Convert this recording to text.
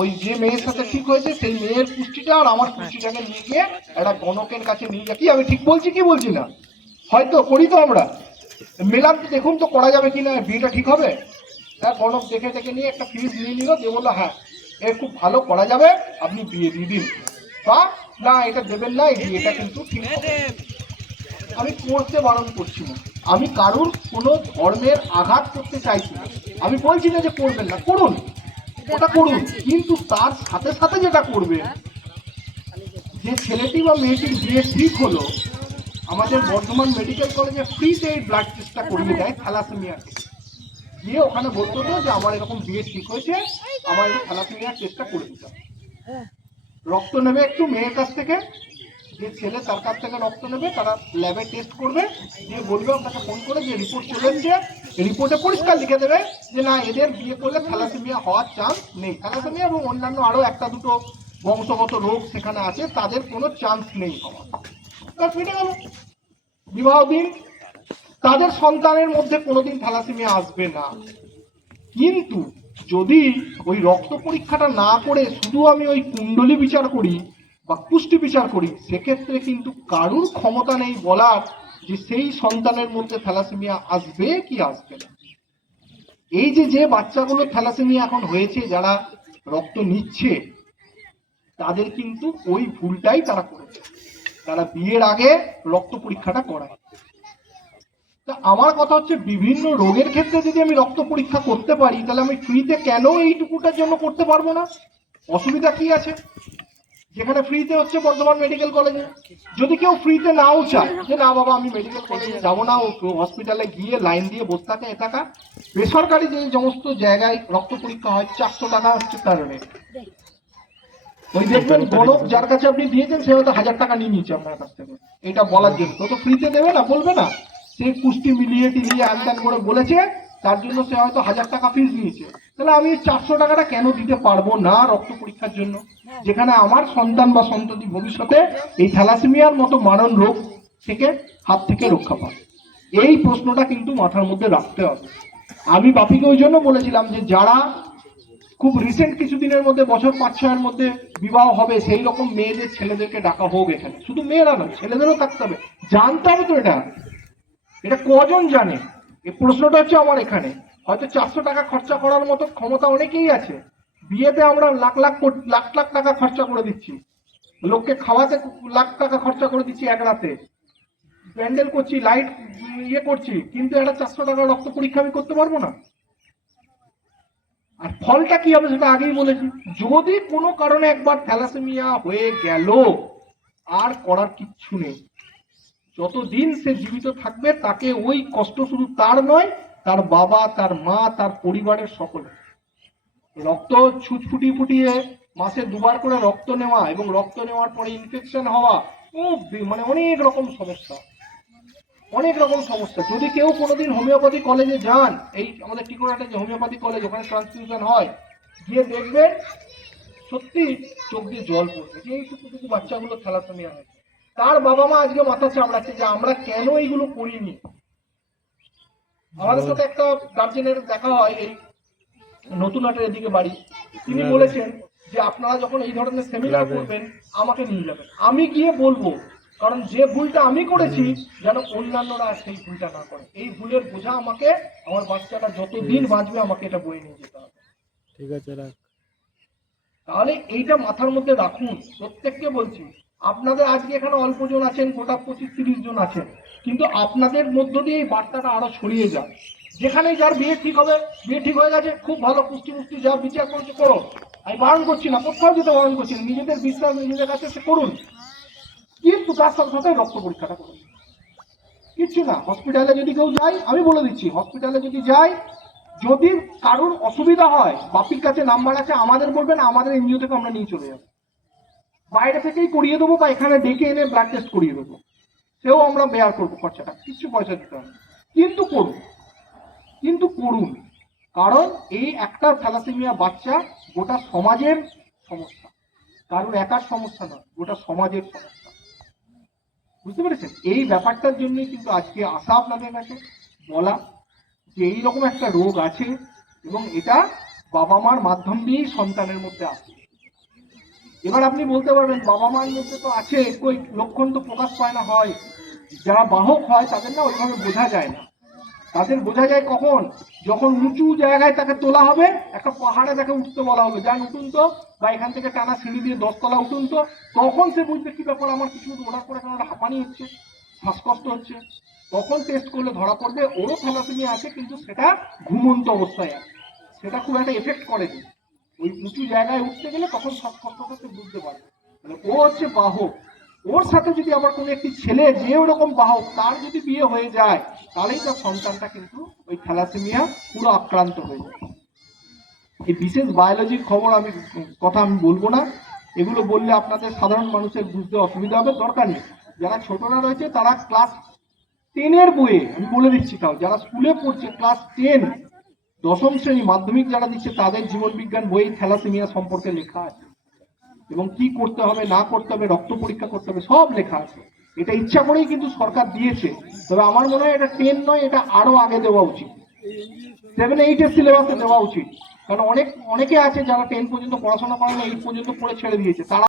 ওই যে মেয়ের সাথে ঠিক হয়েছে সেই মেয়ের পুষ্টিটা আর আমার পুষ্টিটাকে নিয়ে গিয়ে একটা গণকের কাছে নিয়ে যাই। কি আমি ঠিক বলছি কি বলছি না? হয়তো করি তো আমরা মেলাম, দেখুন তো করা যাবে কিনা, বিয়েটা ঠিক হবে। হ্যাঁ, গণক দেখে দেখে নিয়ে একটা ফিজ নিয়ে নিল, দিয়ে বললো হ্যাঁ এর খুব ভালো করা যাবে, আপনি বিয়ে দিয়ে দিন। বা না এটা দেবেন না, এই বিয়েটা কিন্তু ঠিক হবে। আমি করতে বারণ করছি না, আমি কারুর কোনো ধর্মের আঘাত করতে চাইছি না। আমি বলছি না যে করবেন না, করুন, ওটা করুন, কিন্তু তার সাথে সাথে যেটা করবেন, যে ছেলেটি বা মেয়েটির বিয়ে ঠিক হলো, আমাদের বর্ধমান মেডিকেল কলেজে ফ্রিতে এই ব্লাড টেস্টটা করিয়ে দেয় থ্যালাসেমিয়াকে। গিয়ে ওখানে বলতো তো যে আমার এরকম বিয়ে ঠিক হয়েছে, আমার একটু থ্যালাসেমিয়ার টেস্টটা করে দিতে। রক্ত নেবে একটু মেয়ের কাছ থেকে, যে ছেলে তার কাছ থেকে রক্ত নেবে, তারা ল্যাবে টেস্ট করবে, দিয়ে বলবে আপনাকে ফোন করে যে রিপোর্ট চলে এসছে, রিপোর্টে পরিষ্কার লিখে দেবে যে না এদের বিয়ে করলে থ্যালাসেমিয়া হওয়ার চান্স নেই। থ্যালাসেমিয়া এবং অন্যান্য আরো একটা দুটো বংশগত রোগ সেখানে আছে, তাদের কোনো চান্স নেই হওয়ার। ফিরে গেল বিবাহ দিন, তাদের সন্তানের মধ্যে কোনোদিন থ্যালাসেমিয়া আসবে না। কিন্তু যদি ওই রক্ত পরীক্ষাটা না করে শুধু আমি ওই কুণ্ডলী বিচার করি বা পুষ্টি বিচার করি, সেক্ষেত্রে কিন্তু কারুর ক্ষমতা নেই বলার যে সেই সন্তানের মধ্যে থ্যালাসেমিয়া আসবে কি আসবে না। এই যে যে বাচ্চাগুলো থ্যালাসেমিয়া এখন হয়েছে, যারা রক্ত নিচ্ছে, তাদের কিন্তু ওই ভুলটাই তারা করেছে, তারা বিয়ের আগে রক্ত পরীক্ষাটা করায়। আমার কথা হচ্ছে বিভিন্ন রোগের ক্ষেত্রে যদি আমি রক্ত পরীক্ষা করতে পারি, তাহলে আমি ফ্রিতে কেন এইটুকুটার জন্য করতে পারবো না? অসুবিধা কি আছে? যেখানে ফ্রিতে হচ্ছে বর্ধমান মেডিকেল কলেজে, যদি কেউ ফ্রিতে নাও চায় যে না বাবা আমি মেডিকেল কলেজে যাবো না, ও হসপিটালে গিয়ে লাইন দিয়ে বসে থাকে, এ টাকা বেসরকারি যে সমস্ত জায়গায় রক্ত পরীক্ষা হয় 400 টাকা হচ্ছে তার রেট। ওই দেখবেন গণক যার কাছে আপনি দিয়েছেন সে হয়তো 1000 টাকা নিয়ে নিচ্ছে আপনার কাছ থেকে, এটা বলার জন্য। তো ফ্রিতে দেবে না, বলবে না, সে পুষ্টি মিলিয়ে টিলিয়ে আনটান করে বলেছে, তার জন্য সে হয়তো 1000 টাকা ফিস নিয়েছে। তাহলে আমি 400 টাকাটা কেন দিতে পারবো না রক্ত পরীক্ষার জন্য, যেখানে আমার সন্তান বা সন্ততি ভবিষ্যতে এই থ্যালাসেমিয়ার মতো মারণ রোগ থেকে হাত থেকে রক্ষা পাবে? এই প্রশ্নটা কিন্তু মাথার মধ্যে রাখতে হবে। আমি বাপিকে ওই জন্য বলেছিলাম যে যারা খুব রিসেন্ট কিছুদিনের মধ্যে, বছর 5-6-এর মধ্যে বিবাহ হবে, সেই রকম মেয়েদের ছেলেদেরকে ডাকা হোক এখানে। শুধু মেয়েরা নয়, ছেলেদেরও থাকতে হবে, জানতে হবে তো এটা। এটা কজন জানে? এই প্রশ্নটা হচ্ছে আমার এখানে। হয়তো 400 টাকা খরচা করার মতো ক্ষমতা অনেকেই আছে, বিয়েতে আমরা লাখ লাখ লাখ লাখ টাকা খরচা করে দিচ্ছি, লোককে খাওয়াতে লাখ টাকা খরচা করে দিচ্ছি এক রাতে, প্যান্ডেল করছি, লাইট ইয়ে করছি, কিন্তু একটা 400 টাকা রক্ত পরীক্ষা আমি করতে পারবো না? আর ফলটা কি হবে সেটা আগেই বলেছি, যদি কোনো কারণে একবার থ্যালাসেমিয়া হয়ে গেল, আর করার কিচ্ছু নেই। যতদিন সে জীবিত থাকবে তাকে ওই কষ্ট শুধু তার নয়, তার বাবা, তার মা, তার পরিবারের সকলে। রক্ত ছুটফুটি ফুটিয়ে মাসে 2বার করে রক্ত নেওয়া এবং রক্ত নেওয়ার পরে ইনফেকশন হওয়া, মানে অনেক রকম সমস্যা, অনেক রকম সমস্যা। যদি কেউ কোনোদিন হোমিওপ্যাথি কলেজে যান, এই আমাদের টিকোরাটে যে হোমিওপ্যাথি কলেজ, ওখানে ট্রান্সফিউশন হয়, গিয়ে দেখবেন সত্যি চোখ দিয়ে জল পড়বে যে এইটুকু বাচ্চাগুলো থ্যালাসেমিয়া হয়েছে। তার বাবা মা আজকে মাথা চামড়াচ্ছে যে আমরা কেন এইগুলো করিনি। আমাদের সাথে একটা গার্জেনের দেখা হয়, এই নতুন হাটের এদিকে বাড়ি, তিনি বলেছেন যে আপনারা যখন এই ধরনের সেমিনার করবেন আমাকে নিয়ে যাবেন, আমি গিয়ে বলবো, কারণ যে ভুলটা আমি করেছি যেন অন্যান্যরা সেই ভুলটা না করে। এই ভুলের বোঝা আমাকে, আমার বাচ্চাটা যতদিন বাঁচবে আমাকে এটা বয়ে নিয়ে যেতে হবে। ঠিক আছে, রাখ। তাহলে এইটা মাথার মধ্যে রাখুন, প্রত্যেককে বলছি। আপনাদের আজকে এখানে অল্প জন আছেন, গোটা 25-30 জন আছেন, কিন্তু আপনাদের মধ্য দিয়ে এই বার্তাটা আরো ছড়িয়ে যায়। যেখানে যার বিয়ে ঠিক হবে, বিয়ে ঠিক হয়ে গেছে, খুব ভালো, পুষ্টি মুষ্টি যা বিচার করছে করো, আমি বারণ করছি না, কোথাও যেতে বারণ করছি না, নিজেদের বিশ্বাস নিজেদের কাছে সে করুন, কিন্তু তার সাথে সাথে রক্ত পরীক্ষাটা করুন। কিচ্ছু না, হসপিটালে যদি কেউ যায়, আমি বলে দিচ্ছি, হসপিটালে যদি যায়, যদি কারোর অসুবিধা হয়, বাপির কাছে নাম্বার আছে, আমাদের বলবেন, আমাদের এনজিও থেকে আমরা নিয়ে চলে যাবো, বাইরে থেকেই করিয়ে দেবো বা এখানে ডেকে এনে ব্লাড টেস্ট করিয়ে দেবো, সেও আমরা বেয়ার করবো খরচাটা, কিছু পয়সা দিতে হবে। কিন্তু করুন, কিন্তু করুন, কারণ এই একটা থ্যালাসেমিয়া বাচ্চা গোটা সমাজের সমস্যা, কারণ একার সমস্যা নয়, গোটা সমাজের সমস্যা। বুঝতে পেরেছেন? এই ব্যাপারটার জন্যই কিন্তু আজকে আসা আপনাদের কাছে, বলা যে এইরকম একটা রোগ আছে এবং এটা বাবা মার মাধ্যম দিয়েই সন্তানের মধ্যে আসে। এবার আপনি বলতে পারবেন বাবা মার মধ্যে তো আছে, কই লক্ষণ তো প্রকাশ পায় না হয়। যারা বাহক হয় তাদের না ওইভাবে বোঝা যায় না। তাদের বোঝা যায় কখন, যখন উঁচু জায়গায় তাকে তোলা হবে, একটা পাহাড়ে তাকে উঠতে বলা হবে, যান উঠুন তো, বা এখান থেকে টানা সিঁড়ি দিয়ে 10 তলা উঠুন তো, তখন সে বুঝবে কি ব্যাপার, আমার কিছু ওঠার পরে কেন হাঁপানি হচ্ছে, শ্বাসকষ্ট হচ্ছে। তখন টেস্ট করলে ধরা পড়বে ওরও থ্যালাসেমিয়া আছে, কিন্তু সেটা ঘুমন্ত অবস্থায় আছে, সেটা খুব একটা এফেক্ট করেনি। ওই উঁচু জায়গায় উঠতে গেলে তখন শ্বাসকষ্টটা সে বুঝতে পারবে। মানে ও হচ্ছে বাহক। ওর সাথে যদি আবার কোনো একটি ছেলে যে ওরকম বাহক, তার যদি বিয়ে হয়ে যায়, তাহলেই তার সন্তানটা কিন্তু ওই থ্যালাসেমিয়া পুরো আক্রান্ত হয়ে যায়। এই বিশেষ বায়োলজির খবর আমি বলবো না, এগুলো বললে আপনাদের সাধারণ মানুষের বুঝতে অসুবিধা হবে, দরকার নেই। যারা ছোটরা রয়েছে তারা ক্লাস 10-এর বইয়ে, আমি বলে দিচ্ছি, তাও যারা স্কুলে পড়ছে ক্লাস 10, 10ম শ্রেণী মাধ্যমিক যারা দিচ্ছে, তাদের জীবন বিজ্ঞান বই থ্যালাসেমিয়া সম্পর্কে লেখা আছে, এবং কি করতে হবে না করতে হবে, রক্ত পরীক্ষা করতে হবে, সব লেখা আছে। এটা ইচ্ছা করেই কিন্তু সরকার দিয়েছে। তবে আমার মনে হয় এটা 10 নয়, এটা আরো আগে দেওয়া উচিত, 7-8-এর সিলেবাসে দেওয়া উচিত। কারণ অনেকে আছে যারা 10 পর্যন্ত পড়াশোনা করে না, 8 পর্যন্ত পড়ে ছেড়ে দিয়েছে, তারা